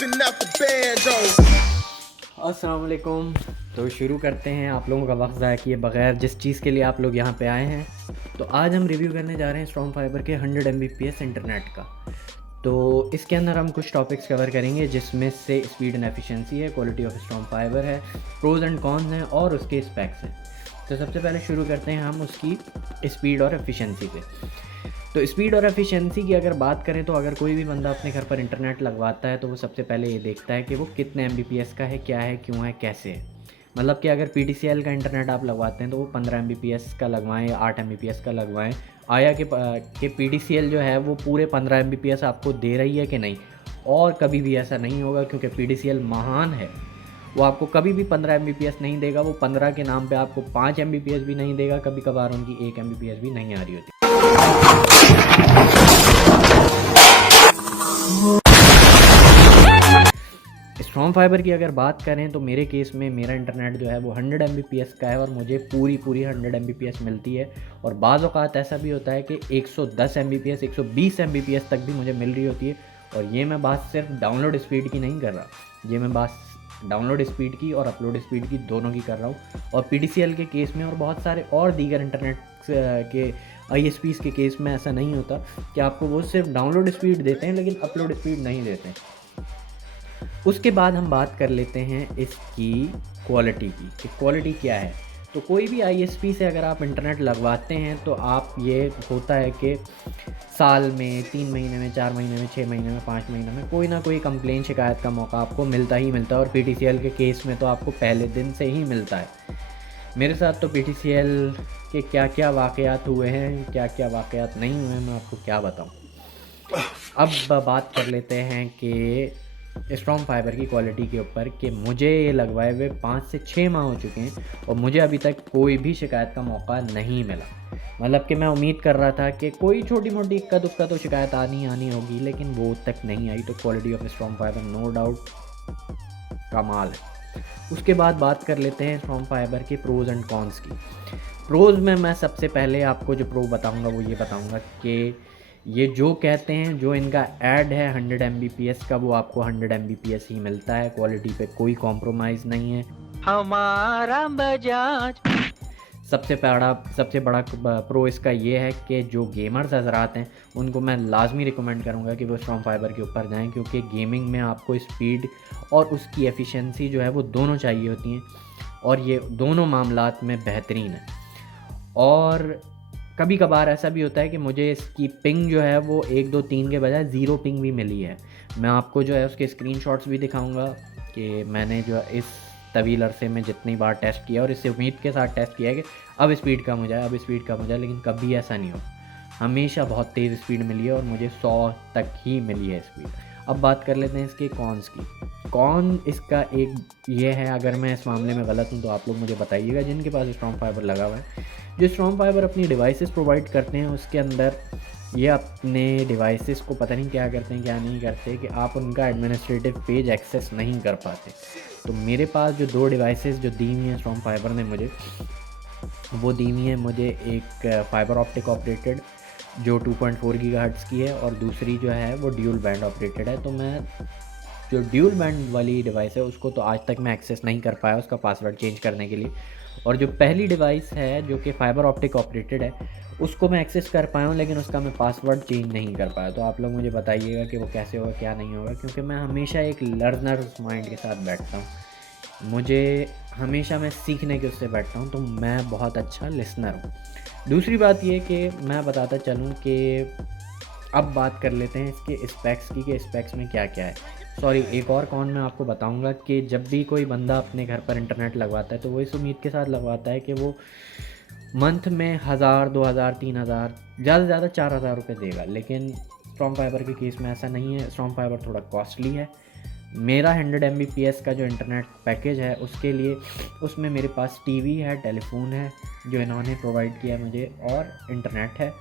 popping out the bando. अस्सलाम वालेकुम। तो शुरू करते हैं आप लोगों का वक्त ज़ाया किए बगैर जिस चीज़ के लिए आप लोग यहाँ पे आए हैं। तो आज हम रिव्यू करने जा रहे हैं स्ट्रॉन्ग फाइबर के 100 Mbps इंटरनेट का। तो इसके अंदर हम कुछ टॉपिक्स कवर करेंगे जिसमें से स्पीड एंड एफिशिएंसी है, क्वालिटी ऑफ स्ट्रॉन्ग फाइबर है, प्रोज एंड कॉन्स हैं और उसके स्पेक्स हैं। तो सबसे पहले शुरू करते हैं हम उसकी स्पीड और एफिशिएंसी से। तो स्पीड और एफिशिएंसी की अगर बात करें तो अगर कोई भी बंदा अपने घर पर इंटरनेट लगवाता है तो वो सबसे पहले ये देखता है कि वो कितने Mbps का है, क्या है, क्यों है, कैसे है। मतलब कि अगर PTCL का इंटरनेट आप लगवाते हैं तो वो 15 Mbps का लगवाएं या 8 Mbps का लगवाएं। आया कि PTCL जो है वो पूरे 15 Mbps आपको दे रही है कि नहीं। और कभी भी ऐसा नहीं होगा क्योंकि PTCL महान है, वो आपको कभी भी 15 Mbps नहीं देगा। वो 15 के नाम पे आपको 5 Mbps भी नहीं देगा, कभी कभार उनकी 1 Mbps भी नहीं आ रही होती। स्ट्रॉन्ग फाइबर की अगर बात करें तो मेरे केस में मेरा इंटरनेट जो है वो 100 Mbps का है और मुझे पूरी 100 Mbps मिलती है। और बाज़ औक़ात ऐसा भी होता है कि 110 Mbps 120 Mbps तक भी मुझे मिल रही होती है। और ये मैं बात सिर्फ डाउनलोड स्पीड की नहीं कर रहा, ये मैं बात डाउनलोड स्पीड की और अपलोड स्पीड की दोनों की कर रहा हूँ। और PTCL के केस में और बहुत सारे और दीगर इंटरनेट के ISPs के केस में ऐसा नहीं होता कि आपको वो सिर्फ डाउनलोड स्पीड देते हैं लेकिन अपलोड स्पीड नहीं देते हैं। उसके बाद हम बात कर लेते हैं इसकी क्वालिटी की कि क्वालिटी क्या है। तो कोई भी ISP से अगर आप इंटरनेट लगवाते हैं तो आप ये होता है कि साल में 3 महीने में 4 महीने में 6 महीने में 5 महीने में कोई ना कोई कंप्लेन शिकायत का मौका आपको मिलता ही मिलता है। और PTCL के केस में तो आपको पहले दिन से ही मिलता है। मेरे साथ तो PTCL के क्या क्या वाक़यात हुए हैं, क्या क्या वाक़यात नहीं हुए हैं, मैं आपको क्या बताऊँ। अब बात कर लेते हैं कि स्ट्रॉन्ग फाइबर की क्वालिटी के ऊपर कि मुझे ये लगवाए हुए 5 से 6 माह हो चुके हैं और मुझे अभी तक कोई भी शिकायत का मौका नहीं मिला। मतलब कि मैं उम्मीद कर रहा था कि कोई छोटी मोटी इक्का दुक्का तो शिकायत आनी होगी, लेकिन वो तक नहीं आई। तो quality of strong fibre no doubt कमाल है। उसके बाद बात कर लेते हैं स्ट्रॉन्ग फाइबर के प्रोज एंड कॉन्स की। प्रोज में मैं सबसे पहले आपको जो प्रो बताऊंगा वो ये बताऊंगा कि ये जो कहते हैं, जो इनका ऐड है 100 Mbps का, वो आपको 100 Mbps ही मिलता है। क्वालिटी पे कोई कॉम्प्रोमाइज़ नहीं है। हमारा बजाज सबसे बड़ा प्रो इसका ये है कि जो गेमर्स हजरात हैं उनको मैं लाजमी रिकमेंड करूँगा कि वो स्ट्रॉन्ग फाइबर के ऊपर जाएं, क्योंकि गेमिंग में आपको स्पीड और उसकी एफिशिएंसी जो है वो दोनों चाहिए होती हैं और ये दोनों मामलात में बेहतरीन है। और कभी कभार ऐसा भी होता है कि मुझे इसकी पिंग जो है वो 1 2 3 के बजाय 0 पिंग भी मिली है। मैं आपको जो है उसके स्क्रीनशॉट्स भी दिखाऊंगा कि मैंने जो इस तवील अरसे में जितनी बार टेस्ट किया और इससे उम्मीद के साथ टेस्ट किया है कि अब स्पीड कम हो जाए, लेकिन कभी ऐसा नहीं हो। हमेशा बहुत तेज़ स्पीड मिली है और मुझे 100 तक ही मिली है स्पीड। अब बात कर लेते हैं इसके कॉन्स की। कॉन इसका एक ये है, अगर मैं इस मामले में गलत हूँ तो आप लोग मुझे बताइएगा जिनके पास स्ट्रॉन्ग फाइबर लगा हुआ है। जो स्ट्रॉन्ग फाइबर अपनी डिवाइसेस प्रोवाइड करते हैं उसके अंदर ये अपने डिवाइसेस को पता नहीं क्या करते हैं क्या नहीं करते कि आप उनका एडमिनिस्ट्रेटिव पेज एक्सेस नहीं कर पाते। तो मेरे पास जो 2 डिवाइसेस जो दी हुई हैं स्ट्रॉन्ग फाइबर ने मुझे, वो दी हुई है मुझे एक फाइबर ऑप्टिक ऑपरेटेड जो 2.4 गीगाहर्ट्ज़ की है और दूसरी जो है वो ड्यूल बैंड ऑपरेटेड है। तो मैं जो ड्यूल बैंड वाली डिवाइस है उसको तो आज तक मैं एक्सेस नहीं कर पाया उसका पासवर्ड चेंज करने के लिए। और जो पहली डिवाइस है जो कि फाइबर ऑप्टिक ऑपरेटेड है उसको मैं एक्सेस कर पाया हूँ, लेकिन उसका मैं पासवर्ड चेंज नहीं कर पाया। तो आप लोग मुझे बताइएगा कि वो कैसे होगा क्या नहीं होगा, क्योंकि मैं हमेशा एक लर्नर्स माइंड के साथ बैठता हूँ। मुझे हमेशा मैं सीखने के उससे बैठता हूँ, तो मैं बहुत अच्छा लिसनर हूँ। दूसरी बात ये कि मैं बताता चलूँ कि अब बात कर लेते हैं इसके स्पेक्स की कि स्पेक्स में क्या क्या है। सॉरी, एक और कॉन मैं आपको बताऊंगा कि जब भी कोई बंदा अपने घर पर इंटरनेट लगवाता है तो वो इस उम्मीद के साथ लगवाता है कि वो मंथ में 1000 2000 3000 ज़्यादा से ज़्यादा 4000 रुपये देगा। लेकिन स्ट्रॉन्ग फाइबर के केस में ऐसा नहीं है। स्ट्रॉन्ग फाइबर थोड़ा कॉस्टली है। मेरा 100 Mbps का जो इंटरनेट पैकेज है उसके लिए उसमें मेरे पास टीवी है, टेलीफोन है जो इन्होंने प्रोवाइड किया मुझे, और इंटरनेट है।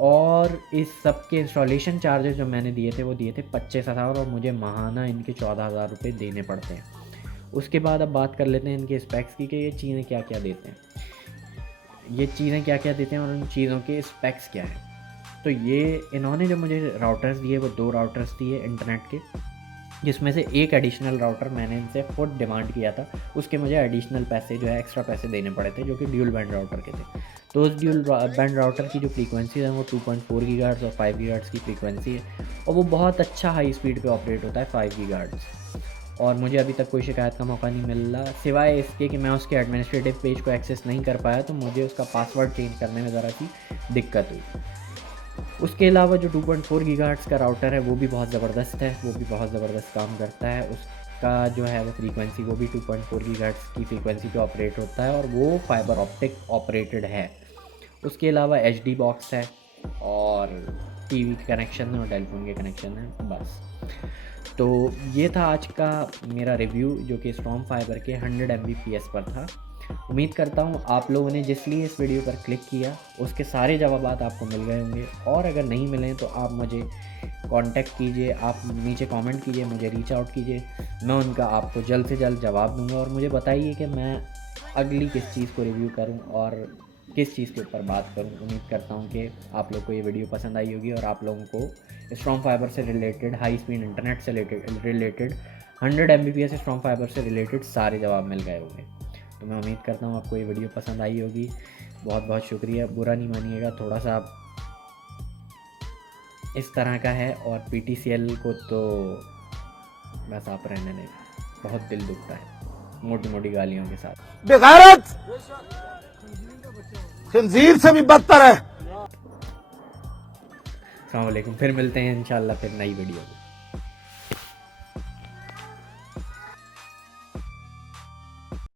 और इस सब के इंस्टॉलेशन चार्जेस जो मैंने दिए थे वो दिए थे 25,000 और मुझे माहाना इनके 14,000 रुपये देने पड़ते हैं। उसके बाद अब बात कर लेते हैं इनके स्पेक्स की कि ये चीज़ें क्या क्या देते हैं और उन चीज़ों के स्पेक्स क्या हैं। तो ये इन्होंने जो मुझे राउटर्स दिए वो 2 राउटर्स दिए इंटरनेट के। जिसमें से एक एडिशनल राउटर मैंने इनसे खुद डिमांड किया था, उसके मुझे एडिशनल पैसे जो है एक्स्ट्रा पैसे देने पड़े थे, जो कि ड्यूल बैंड राउटर के थे। तो उस ड्यूल बैंड राउटर की जो फ्रीक्वेंसी है वो 2.4 गीगाहर्ट्ज़ और 5 गीगाहर्ट्ज़ की फ्रीक्वेंसी है, और वो बहुत अच्छा हाई स्पीड पे ऑपरेट होता है 5 गीगाहर्ट्ज़। और मुझे अभी तक कोई शिकायत का मौका नहीं मिल रहा, सिवाय इसके कि मैं उसके एडमिनिस्ट्रेटिव पेज को एक्सेस नहीं कर पाया, तो मुझे उसका पासवर्ड चेंज करने में ज़रा सी दिक्कत हुई। उसके अलावा जो 2.4 गीगाहर्ट्ज़ का राउटर है वो भी बहुत ज़बरदस्त है, वो भी बहुत ज़बरदस्त काम करता है। उसका जो है वो फ्रीक्वेंसी वो भी 2.4 गीगाहर्ट्ज़ की फ्रीक्वेंसी पे ऑपरेट होता है, और वो फाइबर ऑप्टिक ऑपरेटेड है। उसके अलावा HD बॉक्स है, और टीवी के कनेक्शन है, और टेलीफोन के कनेक्शन है, बस। तो ये था आज का मेरा रिव्यू, जो कि स्टॉर्म फाइबर के 100 Mbps पर था। उम्मीद करता हूँ आप लोगों ने जिस लिए इस वीडियो पर क्लिक किया उसके सारे जवाब आपको मिल गए होंगे, और अगर नहीं मिले तो आप मुझे कांटेक्ट कीजिए, आप नीचे कमेंट कीजिए, मुझे रीच आउट कीजिए, मैं उनका आपको जल्द से जल्द जवाब दूंगा। और मुझे बताइए कि मैं अगली किस चीज़ को रिव्यू करूं और किस चीज़ के ऊपर बात करूं। उम्मीद करता हूं कि आप लोग को ये वीडियो पसंद आई होगी, और आप लोगों को स्टॉर्म फाइबर से रिलेटेड, हाई स्पीड इंटरनेट से रिलेटेड 100 Mbps स्टॉर्म फाइबर से रिलेटेड सारे जवाब मिल गए होंगे। तो मैं उम्मीद करता हूँ आपको ये वीडियो पसंद आई होगी। बहुत बहुत शुक्रिया, बुरा नहीं मानिएगा, थोड़ा सा इस तरह का है, और PTCL को तो बस आप रहने दें, बहुत दिल दुखता है मोटी मोटी गालियों के साथ। बेगैरत खंजीर से भी बदतर है। अस्सलाम वालेकुम, फिर मिलते हैं इंशाल्लाह फिर नई वीडियो में।